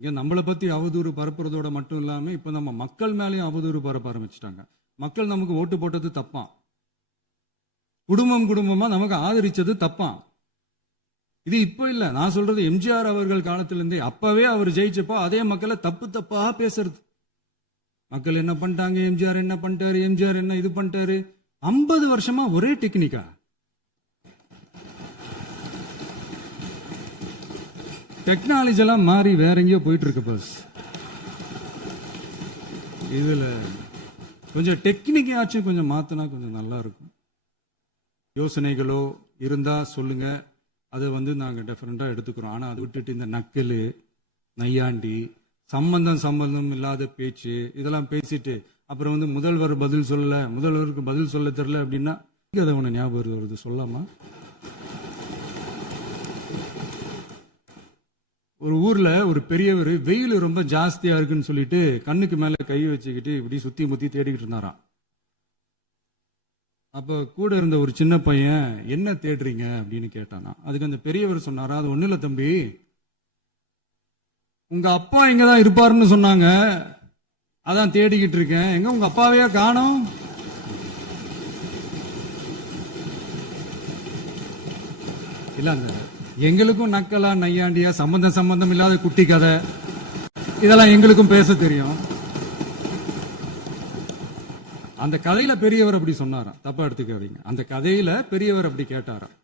இங்க நம்மளை பத்தி அவதூறு பரப்புறதோட மட்டும் இல்லாம இப்ப நம்ம மக்கள் மேலேயும் அவதூறு பரப்ப ஆரம்பிச்சிட்டாங்க. மக்கள் நமக்கு ஓட்டு போட்டது தப்பான், குடும்பம் குடும்பமா நமக்கு ஆதரிச்சது தப்பான். இது இப்ப இல்ல, நான் சொல்றது எம்ஜிஆர் அவர்கள் காலத்திலிருந்தே. அப்பவே அவர் ஜெயிச்சப்போ அதே மக்களை தப்பு தப்பா பேசுறது. மக்கள் என்ன பண்ணிட்டாங்க, எம்ஜிஆர் என்ன பண்ணிட்டாரு, எம்ஜிஆர் என்ன இது பண்ணிட்டாரு. 50 வருஷமா ஒரே டெக்னிக்கா. டெக்னாலஜி எல்லாம் மாறி வேற எங்கேயோ போயிட்டு இருக்கு. பஸ் இதுல கொஞ்சம் டெக்னிக்காச்சும் கொஞ்சம் மாத்தினா கொஞ்சம் நல்லா இருக்கும். யோசனைகளோ இருந்தா சொல்லுங்க, அதை நாங்க டிஃபரெண்டா எடுத்துக்கிறோம். ஆனா அதை விட்டுட்டு இந்த நக்கல், நையாண்டி, சம்பந்தம் இல்லாத பேச்சு இதெல்லாம் பேசிட்டு அப்புறம் முதல்வர் பதில் சொல்லல, முதல்வருக்கு பதில் சொல்ல தெரியல அப்படின்னா அதை உன ஞாபகம் வருது. சொல்லாமா? ஒரு ஊர்ல ஒரு பெரியவர் வெயில் ரொம்ப ஜாஸ்தியா இருக்குன்னு சொல்லிட்டு கண்ணுக்கு மேல கை வச்சுக்கிட்டு இப்படி சுத்தி முத்தி தேடிக்கிட்டு இருந்தாராம். அப்ப கூட இருந்த ஒரு சின்ன பையன், என்ன தேடுறீங்க அப்படின்னு கேட்டானா. அதுக்கு அந்த பெரியவர் சொன்னாரா, அது ஒண்ணு இல்ல தம்பி, உங்க அப்பா இங்கதான் இருப்பாருன்னு சொன்னாங்க, அதான் தேடிக்கிட்டு இருக்கேன். எங்க உங்க அப்பாவையா காணோம்? இல்ல, அந்த எங்களுக்கும் நக்கலா நையாண்டியா சம்பந்தம் இல்லாத குட்டி கதை இதெல்லாம் எங்களுக்கும் பேச தெரியும். அந்த கதையில பெரியவர் அப்படி சொன்னாராம், தப்பா எடுத்துக்காதீங்க. அந்த கதையில பெரியவர் அப்படி கேட்டாராம்.